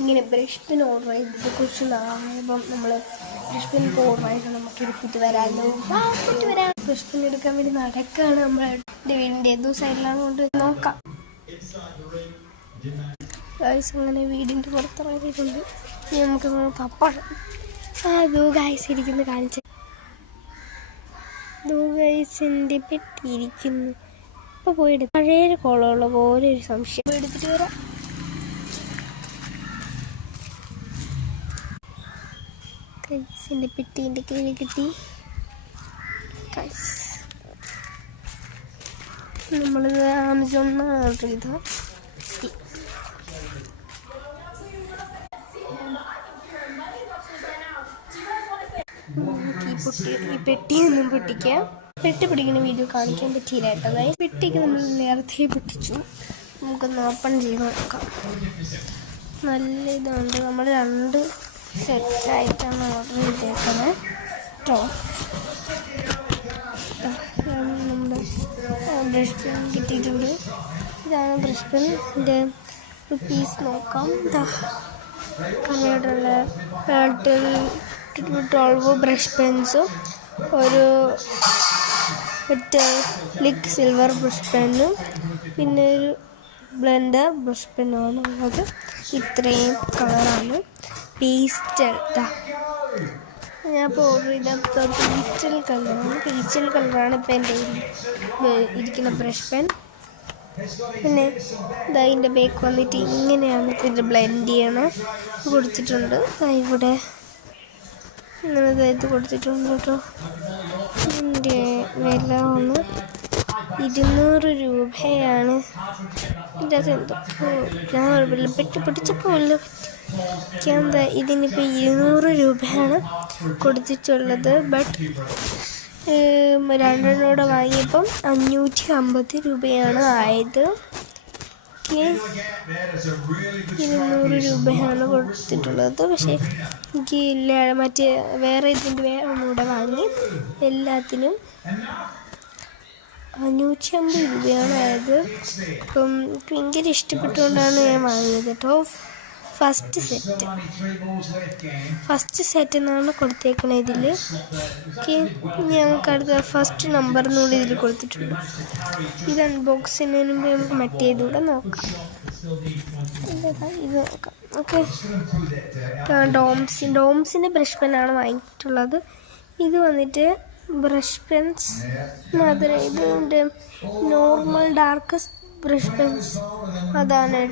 ഇങ്ങനെ brush pen order ചെയ്തത് കുറച്ച് നാളായപ്പം നമ്മൾ ബ്രഷ് പെൻ ഓർഡറായിട്ട് നമുക്ക് എടുത്തിട്ട് വരാമല്ലോ. ബ്രഷ് പെൻ എടുക്കാൻ വേണ്ടി നടക്കുകയാണ്. നമ്മുടെ വീടിൻ്റെ ഏതോ സൈഡിലാണ് കൊണ്ട് നോക്കാം. ഗൈസ് അങ്ങനെ വീടിൻ്റെ പുറത്തിറങ്ങിയിട്ടുണ്ട്. ഇനി നമുക്ക് പപ്പടം അതോ ഗൈസ് ഇരിക്കുന്നു കാണിച്ച ഗൈസിൻ്റെ പെട്ടിയിരിക്കുന്നു. ഇപ്പോൾ പോയിട്ട് പഴയ കോളമുള്ള പോലെ ഒരു സംശയം എടുത്തിട്ട് വരാം. ഗൈസിൻ്റെ പെട്ടീൻ്റെ കീഴിൽ കിട്ടി. ഗൈസ് നമ്മളിത് ആമസോണിൽ ഓർഡർ ചെയ്ത ഈ പെട്ടിയൊന്നും പൊട്ടിക്കാം. പെട്ടി പിടിക്കുന്ന വീഡിയോ കാണിക്കാൻ പറ്റിയില്ല കേട്ടോ. അതായത് പെട്ടിക്ക് നമ്മൾ നേരത്തെ പൊട്ടിച്ചു. നമുക്കൊന്ന് ഓപ്പൺ ചെയ്ത് നോക്കാം. നല്ല ഇതുണ്ട്. നമ്മൾ 2 സെറ്റായിട്ടാണ് ഓർഡർ ചെയ്തേക്കുന്നത് കേട്ടോ. നമ്മുടെ ബ്രഷ് പെൻ കിട്ടിയിട്ടുണ്ട്. ഇതാണ് ബ്രഷ് പെൻ. ഇതിൻ്റെ റുപ്പീസ് നോക്കാം. കമ്മീട്ടുള്ള 12 ബ്രഷ് പെൻസും ഒരു ലിക് സിൽവർ ബ്രഷ് പെന്നും പിന്നെ ഒരു ബ്ലെൻഡർ ബ്രഷ് പെന്നുമാണ് ഉള്ളത്. ഇത്രയും കളറാണ്. പേസ്റ്റൽ ഞാൻ ഇപ്പോൾ ഓർഡർ ചെയ്ത പേസ്റ്റൽ കളറാണ് ഇപ്പോൾ എൻ്റെ ഇരിക്കുന്ന ബ്രഷ് പെൻ. പിന്നെ ഇതിൻ്റെ ബേക്ക് വന്നിട്ട് ഇങ്ങനെയാണ് ഇത് ബ്ലെൻഡ് ചെയ്യണം കൊടുത്തിട്ടുണ്ട്. ഇവിടെ ഇങ്ങനെ ഇത് കൊടുത്തിട്ടുണ്ട് കേട്ടോ. ഇതിൻ്റെ വില വന്ന് 200 രൂപയാണ്. ഇതിൻ്റെ അത് എന്തൊക്കെ ഞാൻ പൊട്ടിച്ചപ്പോൾ എന്താ ഇതിനിപ്പോൾ 200 രൂപയാണ് കൊടുത്തിട്ടുള്ളത്. ബട്ട് 2 വാങ്ങിയപ്പം 550 രൂപയാണ് ആയത്. 200 രൂപയാണ് കൊടുത്തിട്ടുള്ളത്. പക്ഷേ എനിക്ക് മറ്റേ വേറെ ഒന്നുകൂടെ വാങ്ങി എല്ലാത്തിനും 550 രൂപയാണ് ആയത്. അപ്പം എനിക്ക് ഭയങ്കര ഇഷ്ടപ്പെട്ടുകൊണ്ടാണ് ഞാൻ വാങ്ങിയത് കേട്ടോ. ഫസ്റ്റ് സെറ്റ് എന്നാണ് കൊടുത്തേക്കണത് ഇതിൽ. ഞങ്ങൾക്ക് അടുത്ത ഫസ്റ്റ് നമ്പർ എന്നുകൂടി ഇതിൽ കൊടുത്തിട്ടുണ്ട്. ഇത് അൺബോക്സ് ചെയ്യുന്നതിന് മുമ്പ് നമുക്ക് മറ്റേതുകൂടെ നോക്കാം. ഇത് നോക്കാം. ഓക്കെ, ഡോംസിൻ്റെ ബ്രഷ് പെന്നാണ് വാങ്ങിയിട്ടുള്ളത്. ഇത് വന്നിട്ട് ബ്രഷ് പെൻസ് മാത്രമേ. ഇത് നോർമൽ ഡാർക്കസ്റ്റ് ബ്രഷ് പെൻസ് അതാണ്.